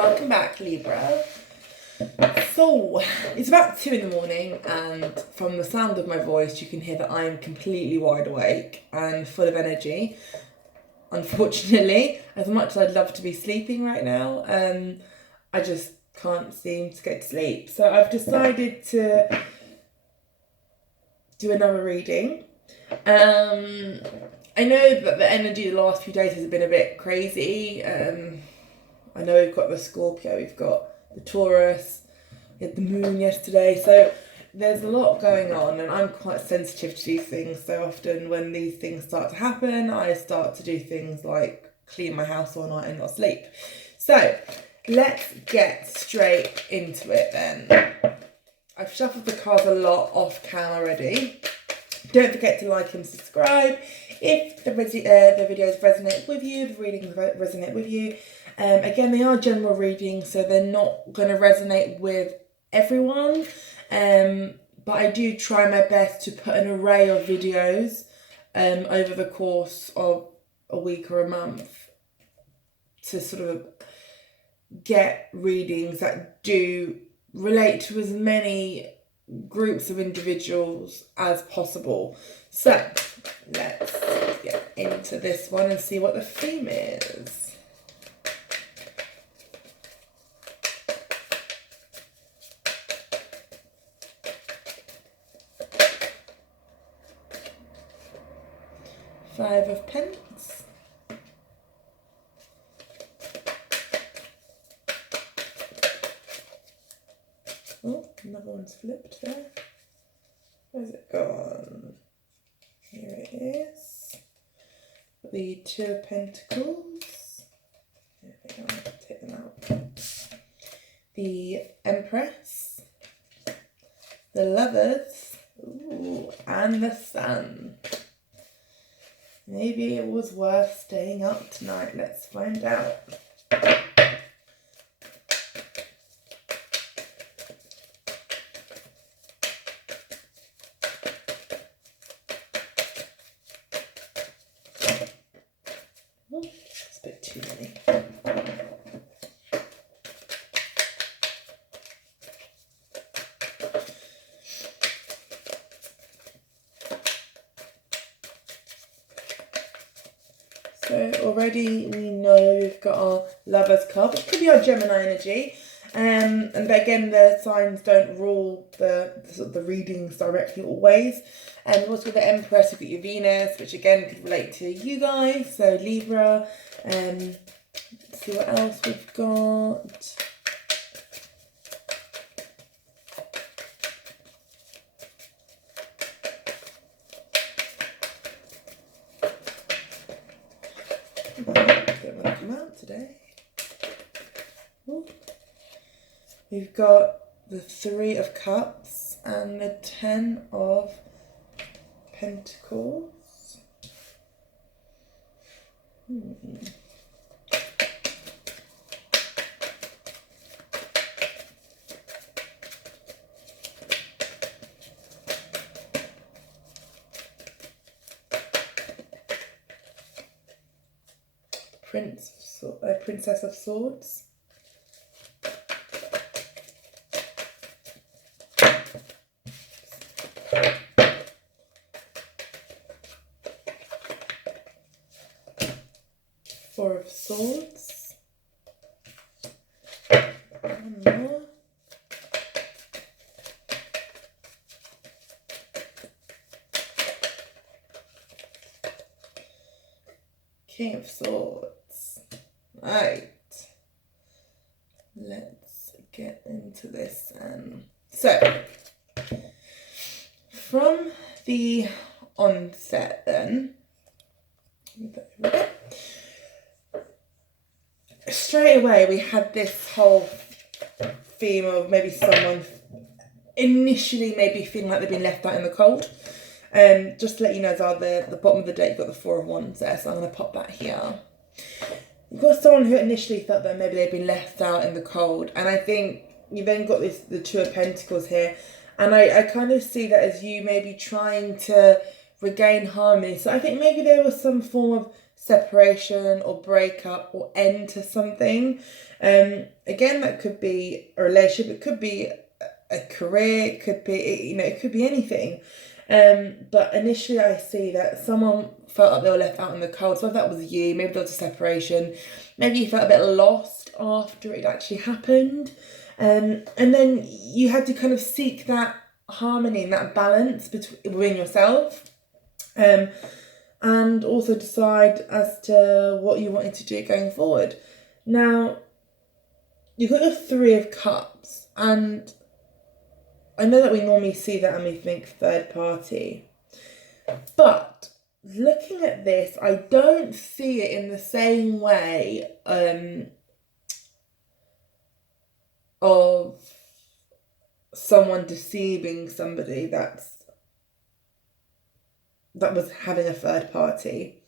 welcome back, Libra. So, it's about 2 in the morning, and from the sound of my voice, you can hear that I'm completely wide awake and full of energy. Unfortunately, as much as I'd love to be sleeping right now, I just can't seem to get to sleep. So I've decided to do another reading. I know that the energy the last few days has been a bit crazy. I know we've got the Scorpio, we've got the Taurus, we had the moon yesterday, so there's a lot going on, and I'm quite sensitive to these things. So often when these things start to happen, I start to do things like clean my house all night and not sleep. So let's get straight into it then. I've shuffled the cards a lot off cam already. Don't forget to like and subscribe if the videos resonate with you, the readings resonate with you. Again, they are general readings, so they're not going to resonate with everyone. But I do try my best to put an array of videos over the course of a week or a month to sort of get readings that do relate to as many groups of individuals as possible. So let's get into this one and see what the theme is. Five of Pence. Oh, another one's flipped there. Where's it gone? Here it is. The Two of Pentacles. There we go, take them out. The Empress. The Lovers. Ooh, and the Sun. Maybe it was worth staying up tonight. Let's find out. Oh, it's a bit too many. So already we know we've got our Lovers card, which could be our Gemini energy. And again, the signs don't rule the readings directly always. And also with the Empress, you've got your Venus, which again could relate to you guys, so Libra. Let's see what else we've got. Don't want to come out today. Ooh. We've got the Three of Cups and the Ten of Pentacles. Princess of Swords. Four of Swords. One more. King of Swords. Right, let's get into this. So, from the onset then, straight away we had this whole theme of maybe someone initially maybe feeling like they've been left out in the cold. Just to let you know, the bottom of the deck, you've got the Four of Wands there, so I'm going to pop that here. You've got someone who initially felt that maybe they've been left out in the cold, and I think you then got the Two of Pentacles here, and I kind of see that as you maybe trying to regain harmony. So I think maybe there was some form of separation or breakup or end to something. Again, that could be a relationship, it could be a career, it could be, it could be anything. But initially I see that someone felt like they were left out in the cold. So if that was you, maybe there was a separation, maybe you felt a bit lost after it actually happened. And then you had to kind of seek that harmony and that balance within yourself. And also decide as to what you wanted to do going forward. Now, you've got your Three of Cups, and I know that we normally see that and we think third party, but looking at this, I don't see it in the same way of someone deceiving somebody that was having a third party.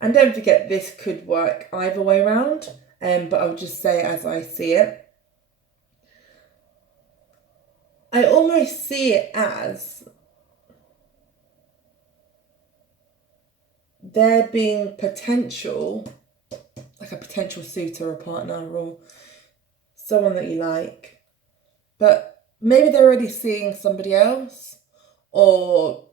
And don't forget, this could work either way around, but I'll just say it as I see it. I almost see it as there being potential, like a potential suitor or partner or someone that you like, but maybe they're already seeing somebody else or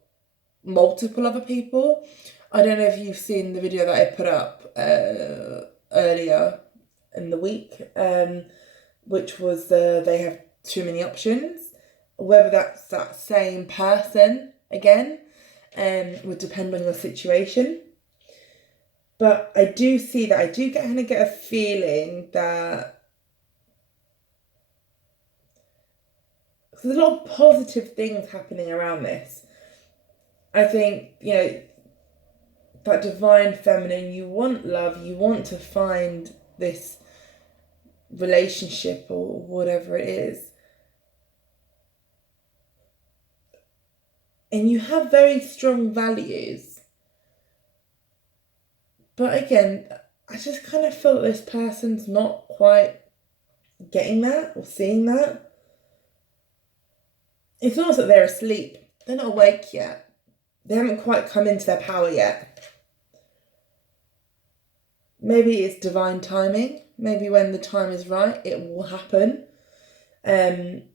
multiple other people. I don't know if you've seen the video that I put up earlier in the week, which was they have too many options. Whether that's that same person again would depend on your situation. But I do see that, I do kind of get a feeling that there's a lot of positive things happening around this. I think, that divine feminine, you want love, you want to find this relationship or whatever it is. And you have very strong values. But again, I just kind of feel that this person's not quite getting that or seeing that. It's almost like they're asleep. They're not awake yet. They haven't quite come into their power yet. Maybe it's divine timing. Maybe when the time is right, it will happen. But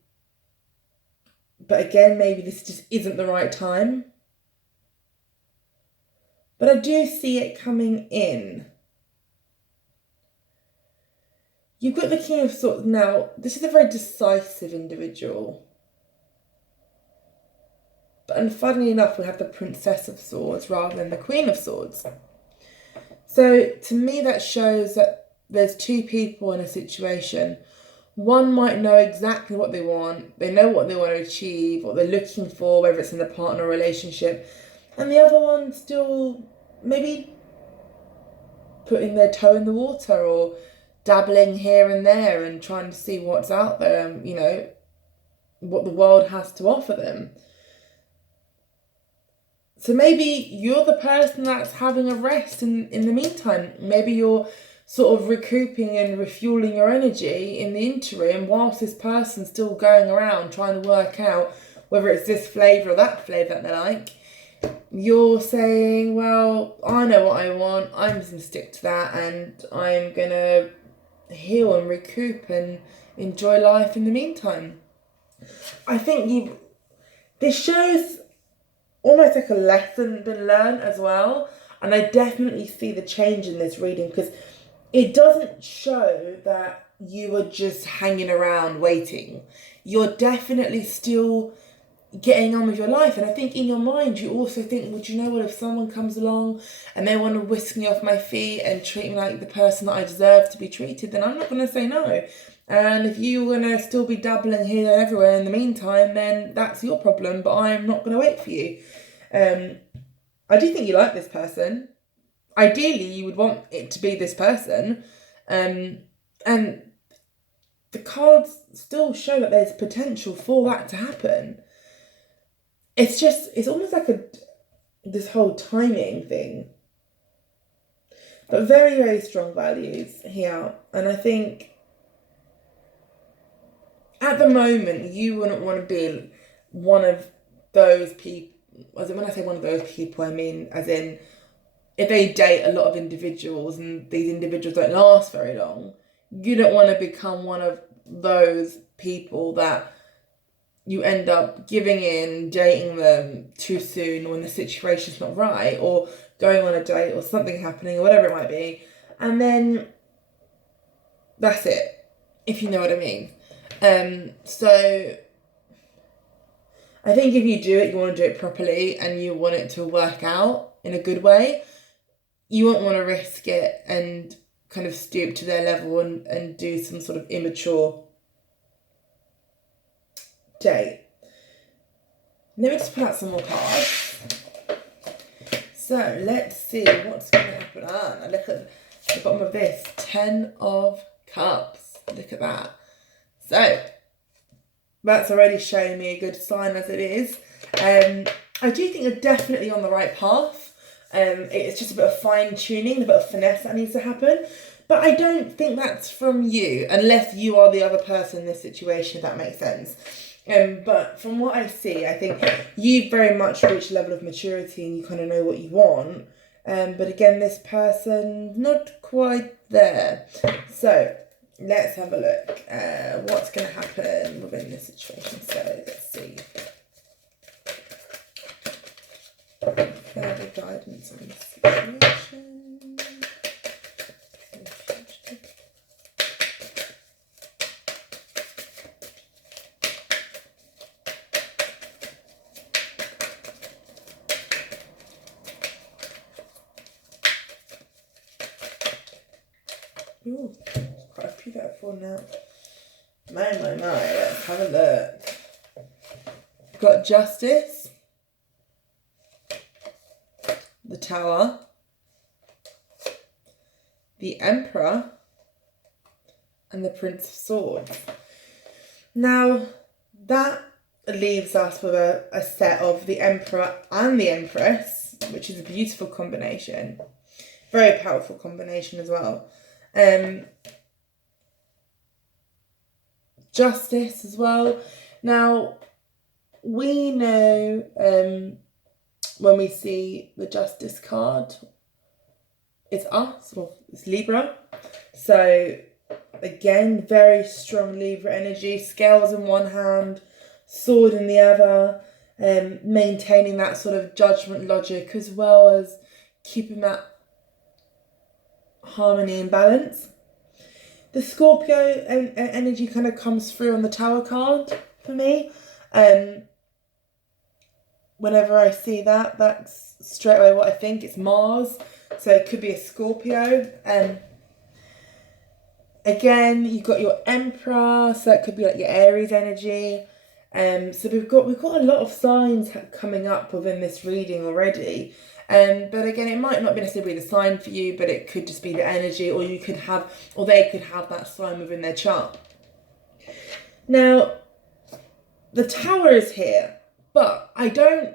again, maybe this just isn't the right time. But I do see it coming in. You've got the King of Swords. Now, this is a very decisive individual. But funnily enough, we have the Princess of Swords rather than the Queen of Swords. So to me, that shows that there's two people in a situation. One might know exactly what they want. They know what they want to achieve, what they're looking for, whether it's in a partner relationship. And the other one still maybe putting their toe in the water or dabbling here and there and trying to see what's out there and, what the world has to offer them. So maybe you're the person that's having a rest in the meantime. Maybe you're sort of recouping and refueling your energy in the interim whilst this person's still going around trying to work out whether it's this flavour or that flavour that they like. You're saying, well, I know what I want, I'm just going to stick to that and I'm going to heal and recoup and enjoy life in the meantime. I think this shows almost like a lesson been learned as well. And I definitely see the change in this reading because it doesn't show that you are just hanging around waiting. You're definitely still getting on with your life. And I think in your mind, you also think, well, do you know what, if someone comes along and they want to whisk me off my feet and treat me like the person that I deserve to be treated, then I'm not going to say no. And if you're going to still be dabbling here and everywhere in the meantime, then that's your problem, but I'm not going to wait for you. I do think you like this person. Ideally, you would want it to be this person. And the cards still show that there's potential for that to happen. It's almost like this whole timing thing. But very, very strong values here. And I think at the moment, you wouldn't want to be one of those people. When I say one of those people, I mean as in if they date a lot of individuals and these individuals don't last very long, you don't want to become one of those people that you end up giving in, dating them too soon when the situation's not right, or going on a date or something happening or whatever it might be, and then that's it, if you know what I mean. So I think if you do it, you want to do it properly and you want it to work out in a good way. You won't want to risk it and kind of stoop to their level and do some sort of immature date. Let me just pull out some more cards. So let's see what's going to happen. Now look at the bottom of this. 10 of Cups. Look at that. So that's already showing me a good sign as it is. I do think you're definitely on the right path. It's just a bit of fine tuning, a bit of finesse that needs to happen. But I don't think that's from you, unless you are the other person in this situation, if that makes sense. But from what I see, I think you've very much reached a level of maturity and you kind of know what you want. But again, this person, not quite there. So let's have a look. What's going to happen within this situation? So let's see. Further guidance on the situation. Ooh, quite a few that I've fallen out. My, let's have a look. We've got Justice, the Tower, the Emperor, and the Prince of Swords. Now, that leaves us with a set of the Emperor and the Empress, which is a beautiful combination. Very powerful combination as well. Justice as well. Now, we know when we see the Justice card, it's us, or it's Libra. So, again, very strong Libra energy. Scales in one hand, sword in the other. Maintaining that sort of judgment logic as well as keeping that harmony and balance. The Scorpio energy kind of comes through on the Tower card for me. Whenever I see that, that's straight away what I think. It's Mars, so it could be a Scorpio. Again, you've got your Emperor, so it could be like your Aries energy. So we've got a lot of signs coming up within this reading already. But again, it might not be necessarily the sign for you, but it could just be the energy, or they could have that sign within their chart. Now, the Tower is here, but I don't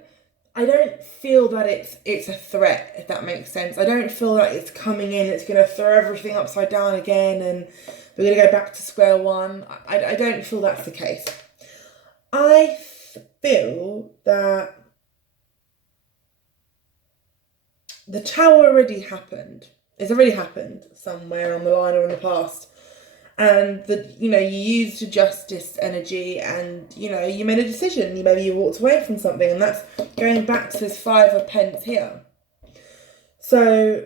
feel that it's a threat, if that makes sense. I don't feel that it's coming in, it's going to throw everything upside down again, and we're going to go back to square one. I don't feel that's the case. I feel that the Tower already happened. It's already happened somewhere on the line or in the past. And you used your Justice energy and, you made a decision. Maybe you walked away from something, and that's going back to this 5 of Pence here. So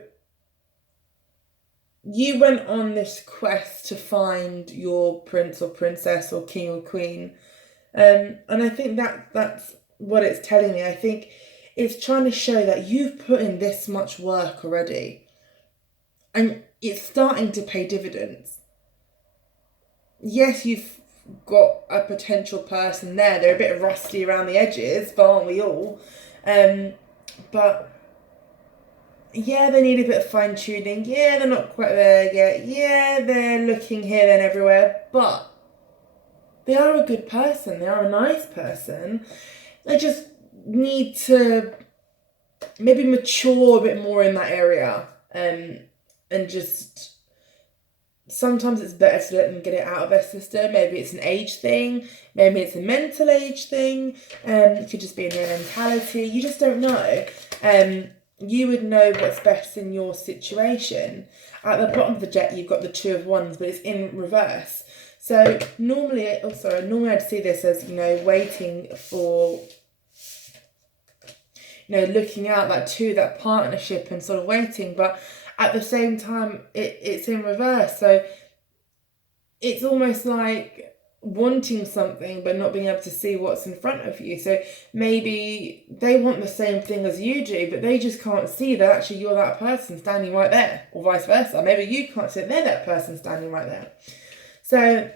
you went on this quest to find your prince or princess or king or queen. And I think that's what it's telling me. I think it's trying to show that you've put in this much work already. And it's starting to pay dividends. Yes, you've got a potential person there. They're a bit rusty around the edges, but aren't we all? But yeah, they need a bit of fine tuning. Yeah, they're not quite there yet. Yeah, they're looking here, there, and everywhere. But they are a good person. They are a nice person. They just need to maybe mature a bit more in that area. And just sometimes it's better to let them get it out of their system. Maybe it's an age thing. Maybe it's a mental age thing. It could just be in their mentality. You just don't know. you would know what's best in your situation. At the bottom of the deck, you've got the Two of Wands, but it's in reverse. So normally I'd see this as, waiting for, looking out that partnership and sort of waiting. But at the same time, it's in reverse. So it's almost like wanting something but not being able to see what's in front of you. So maybe they want the same thing as you do, but they just can't see that actually you're that person standing right there, or vice versa. Maybe you can't see they're that person standing right there. So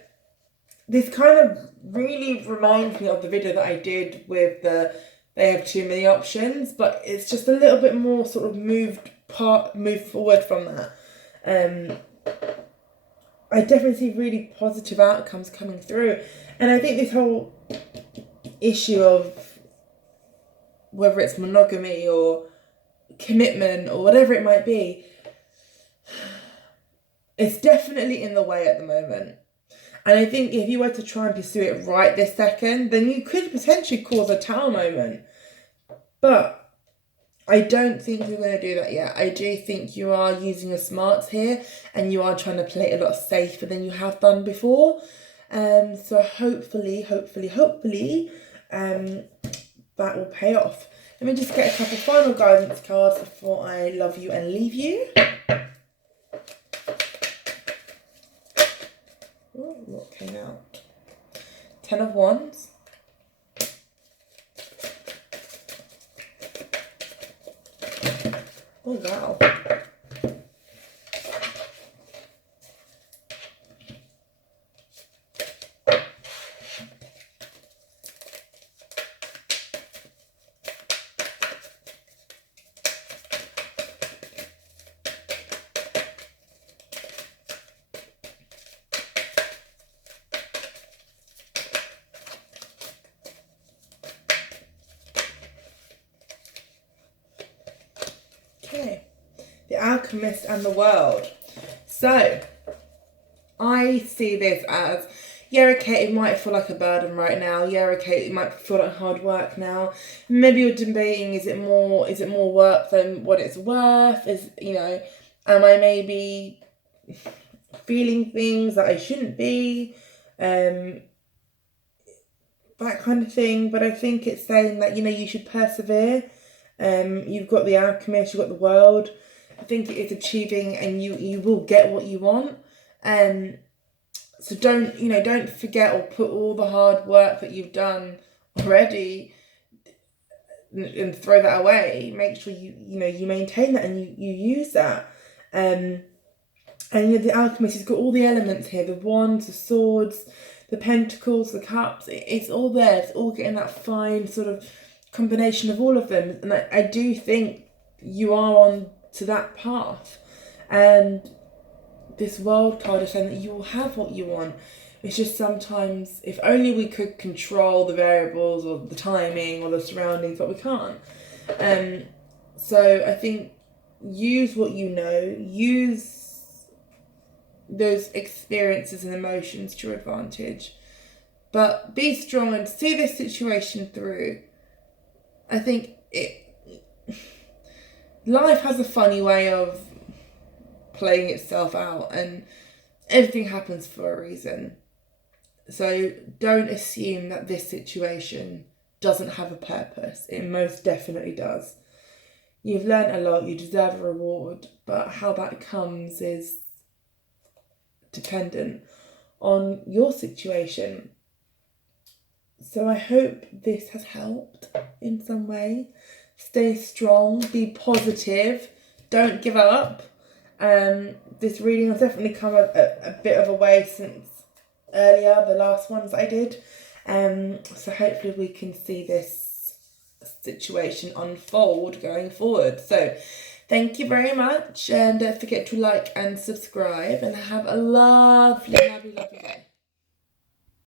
this kind of really reminds me of the video that I did with they have too many options, but it's just a little bit more sort of moved forward from that. I definitely see really positive outcomes coming through. And I think this whole issue of whether it's monogamy or commitment or whatever it might be, it's definitely in the way at the moment. And I think if you were to try and pursue it right this second, then you could potentially cause a tower moment. But I don't think you're going to do that yet. I do think you are using your smarts here, and you are trying to play it a lot safer than you have done before. So hopefully, that will pay off. Let me just get a couple final guidance cards before I love you and leave you. Ooh, what came out? 10 of Wands. Oh, wow. Okay, the Alchemist and the World. So, I see this as, yeah, okay, it might feel like a burden right now. Yeah, okay, it might feel like hard work now. Maybe you're debating, is it more work than what it's worth? Am I maybe feeling things that I shouldn't be? That kind of thing. But I think it's saying that, you should persevere. You've got the Alchemist, you've got the World. I think it is achieving, and you will get what you want. So don't forget or put all the hard work that you've done already and throw that away. Make sure you maintain that and you use that. And the Alchemist has got all the elements here: the Wands, the Swords, the Pentacles, the Cups. It's all there. It's all getting that fine sort of combination of all of them, and I do think you are on to that path. And this World card is saying that you will have what you want. It's just sometimes, if only we could control the variables or the timing or the surroundings, but we can't. So I think use what you know, use those experiences and emotions to your advantage, but be strong and see this situation through. I think life has a funny way of playing itself out, and everything happens for a reason. So don't assume that this situation doesn't have a purpose. It most definitely does. You've learned a lot, you deserve a reward, but how that comes is dependent on your situation. So I hope this has helped in some way. Stay strong, be positive, don't give up. This reading has definitely come a bit of a way since earlier, the last ones I did. So hopefully we can see this situation unfold going forward. So thank you very much, and don't forget to like and subscribe, and have a lovely, lovely, lovely day.